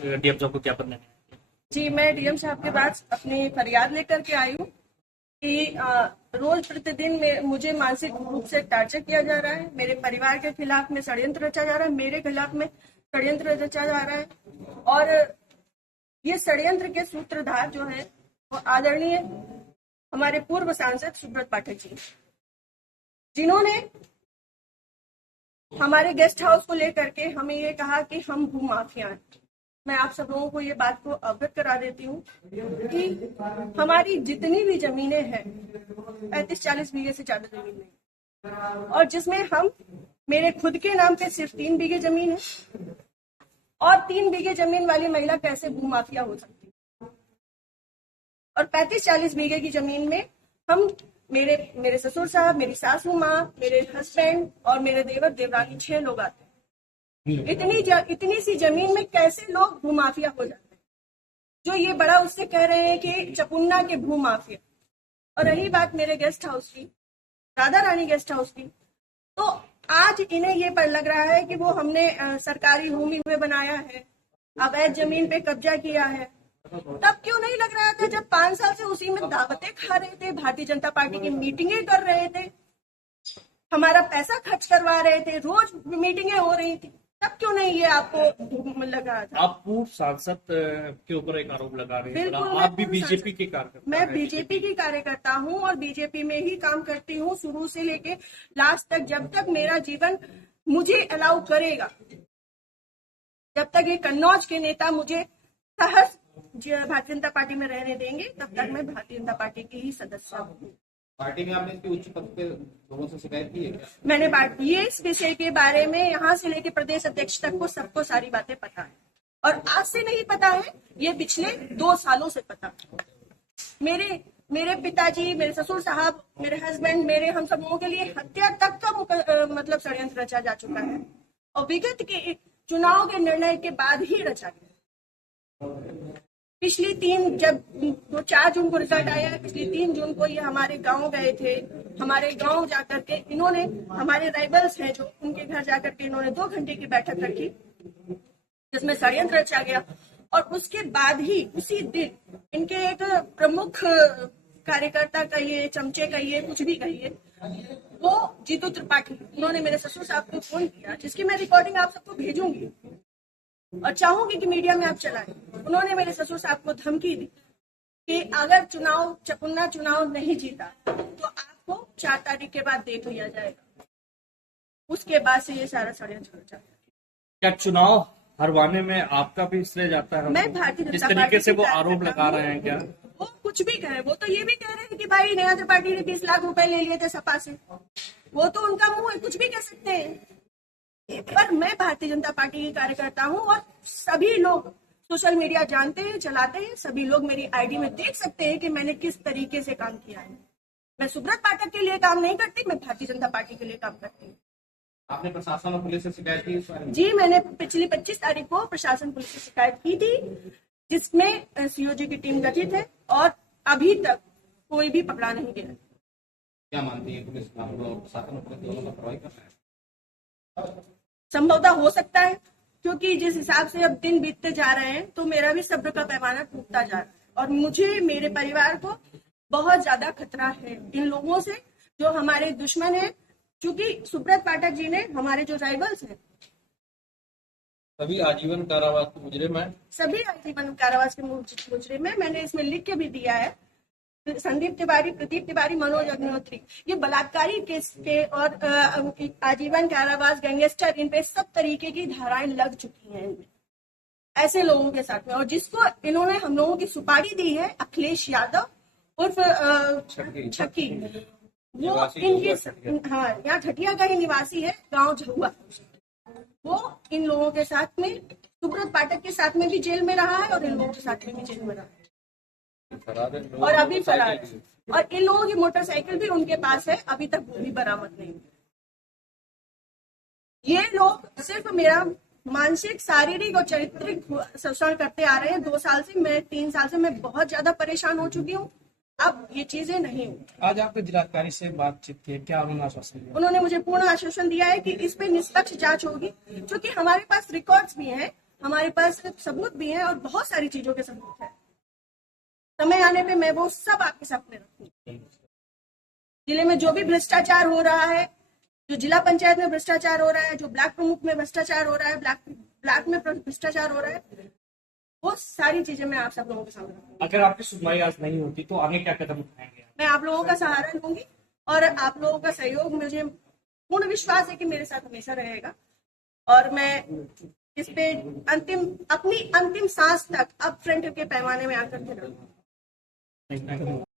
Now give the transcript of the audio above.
DM साहब को ज्ञापन देने? जी, मैं डीएम साहब के पास अपनी फरियाद लेकर के आई हूँ कि रोज प्रतिदिन में मुझे मानसिक रूप से टार्चर किया जा रहा है। मेरे परिवार के खिलाफ में षड्यंत्र रचा जा रहा है, मेरे खिलाफ में षड्यंत्र रचा जा रहा है। और ये षड्यंत्र के सूत्रधार जो है वो आदरणीय हमारे पूर्व सांसद सुब्रत पाठक जी, जिन्होंने हमारे गेस्ट हाउस को लेकर के हमें ये कहा कि हम भूमाफिया हैं। मैं आप सब लोगों को ये बात को अवगत करा देती हूँ कि हमारी जितनी भी जमीनें हैं 35-40 बीघे से ज्यादा जमीन नहीं, और जिसमें हम मेरे खुद के नाम पे सिर्फ 3 बीघे जमीन है। और 3 बीघे जमीन वाली महिला कैसे भूमाफिया हो सकती है? और 35-40 बीघे की जमीन में हम मेरे ससुर साहब, मेरी सासू माँ, मेरे हस्बैंड और मेरे देवर देवरानी 6 लोग आते हैं। इतनी सी जमीन में कैसे लोग भूमाफिया हो जाते हैं? जो ये बड़ा उससे कह रहे हैं कि चपुन्ना के भूमाफिया। और रही बात मेरे गेस्ट हाउस की, राधा रानी गेस्ट हाउस की, तो आज इन्हें ये पर लग रहा है कि वो हमने सरकारी भूमि में बनाया है, अवैध जमीन पे कब्जा किया है। तब क्यों नहीं लग रहा था जब 5 साल से उसी में दावतें खा रहे थे, भारतीय जनता पार्टी की मीटिंगें कर रहे थे, हमारा पैसा खर्च करवा रहे थे, रोज मीटिंगें हो रही थी, तब क्यों नहीं ये आपको लगा था? आप पूर्व सांसद के ऊपर एक आरोप लगा रहे हैं, बिल्कुल, आप भी बीजेपी के कार्यकर्ता? मैं बीजेपी की कार्यकर्ता हूँ और बीजेपी में ही काम करती हूँ शुरू से लेके लास्ट तक, जब तक मेरा जीवन मुझे अलाउ करेगा, जब तक ये कन्नौज के नेता मुझे सहज भारतीय जनता पार्टी में रहने देंगे, तब तक मैं भारतीय जनता पार्टी की ही सदस्य हूँ। पार्टी में आपने इसके उच्च पद पे लोगों से शिकायत की है क्या? मैंने ये इस विषय के बारे में यहाँ से लेके प्रदेश अध्यक्ष तक को सबको सारी बातें पता है, और आज से नहीं पता है, ये पिछले 2 सालों से पता है। मेरे पिताजी, मेरे ससुर साहब, मेरे हस्बैंड, मेरे हम सब लोगों के लिए हत्या तक का मतलब षड्यंत्र रचा जा चुका है, और विगत के चुनाव के निर्णय के बाद ही रचा गया। पिछली 4 जून को रिजल्ट आया है, पिछली 3 जून को ये हमारे गांव गए थे। हमारे गांव जाकर के इन्होंने, हमारे राइवल्स हैं जो, उनके घर जाकर के इन्होंने 2 घंटे की बैठक रखी जिसमें षड्यंत्र रचा गया। और उसके बाद ही उसी दिन इनके एक प्रमुख कार्यकर्ता कहिए, चमचे कहिए, कुछ भी कहिए, वो जीतू त्रिपाठी, उन्होंने मेरे ससुर साहब को फोन किया, जिसकी मैं रिकॉर्डिंग आप सबको भेजूंगी और चाहूंगी कि मीडिया में आप चलाएं। उन्होंने मेरे ससुर साहब को धमकी दी कि अगर चपुन्ना चुनाव नहीं जीता तो आपको 4 तारीख के बाद देख लिया जाएगा। उसके बाद से ये सारा षड्यंत्र चल रहा है। क्या चुनाव हरवाने में आपका भी श्रेय जाता है? मैं भारतीय जिस जनता तरीके से वो पार्टी आरोप लगा रहे हैं, क्या वो कुछ भी कहे, वो तो ये भी कह रहे हैं कि भाई नया त्रिपाठी ने 20 लाख रुपए ले लिए थे सपा से, वो तो उनका मुंह है, कुछ भी कह सकते हैं। पर मैं भारतीय जनता पार्टी की कार्यकर्ता हूं और सभी लोग सोशल मीडिया जानते हैं, चलाते हैं, सभी लोग मेरी आईडी में देख सकते हैं कि मैंने किस तरीके से काम किया है। मैं सुब्रत पाठक के लिए काम नहीं करती, मैं भारतीय जनता पार्टी के लिए काम करती हूँ। आपने प्रशासन और पुलिस से शिकायत की इस बारे में? जी, मैंने पिछली 25 तारीख को प्रशासन पुलिस से शिकायत की थी, जिसमें सीओजी की टीम गठित है और अभी तक कोई भी पकड़ा नहीं गया। क्या मानती है पुलिस प्रशासन और पुलिस दोनों लापरवाही कर रहे हैं? संभवतः हो सकता है, क्योंकि जिस हिसाब से अब दिन बीतते जा रहे हैं तो मेरा भी सब्र का पैमाना टूटता जा रहा है, और मुझे, मेरे परिवार को बहुत ज्यादा खतरा है इन लोगों से जो हमारे दुश्मन है। क्योंकि सुब्रत पाठक जी ने, हमारे जो राइवल्स हैं, सभी आजीवन कारावास के मुजरिम हैं। सभी आजीवन कारावास के मुजरिम हैं। मैंने इसमें लिख के भी दिया है, संदीप तिवारी, प्रदीप तिवारी, मनोज अग्निहोत्री, ये बलात्कारी केस के और आजीवन कारावास, गैंगस्टर, इन पे सब तरीके की धाराएं लग चुकी हैं इनमें, ऐसे लोगों के साथ में। और जिसको इन्होंने हम लोगों की सुपारी दी है, अखिलेश यादव उर्फ छक्की, वो इनकी, हाँ, यहाँ ठटिया का ही निवासी है, गांव झहुआ, वो इन लोगों के साथ में, सुब्रत पाठक के साथ में भी जेल में रहा है और इन लोगों के साथ में भी जेल में रहा है और अभी फरार है। और इन लोगों की मोटरसाइकिल भी उनके पास है, अभी तक वो भी बरामद नहीं हुई। ये लोग सिर्फ मेरा मानसिक, शारीरिक और चारित्रिक शोषण करते आ रहे हैं 2 साल से। मैं 3 साल से मैं बहुत ज्यादा परेशान हो चुकी हूँ। अब ये चीजें नहीं हुई। आज आपके जिलाधिकारी से बातचीत की, क्या उन्होंने आश्वासन दिया? उन्होंने मुझे पूर्ण आश्वासन दिया है कि इस पे निष्पक्ष जांच होगी, क्योंकि हमारे पास रिकॉर्ड्स भी हैं। हमारे पास सबूत भी है और बहुत सारी चीजों के सबूत है। समय आने पे मैं वो सब आपके सामने रखूंगी। जिले में जो भी भ्रष्टाचार हो रहा है, जो जिला पंचायत में भ्रष्टाचार हो रहा है, जो ब्लॉक प्रमुख में भ्रष्टाचार हो रहा है, ब्लॉक में भ्रष्टाचार हो रहा है, वो सारी चीजें मैं आप सब लोगों के सामने रखूंगी। अगर आपकी सुनवाई आज नहीं होती तो आगे क्या कदम उठाएंगे? मैं आप लोगों का सहारा लूंगी और आप लोगों का सहयोग, मुझे पूर्ण विश्वास है कि मेरे साथ हमेशा रहेगा और मैं इस पे अपनी अंतिम सांस तक अप फ्रंट के पैमाने में आकर के रहूंगी।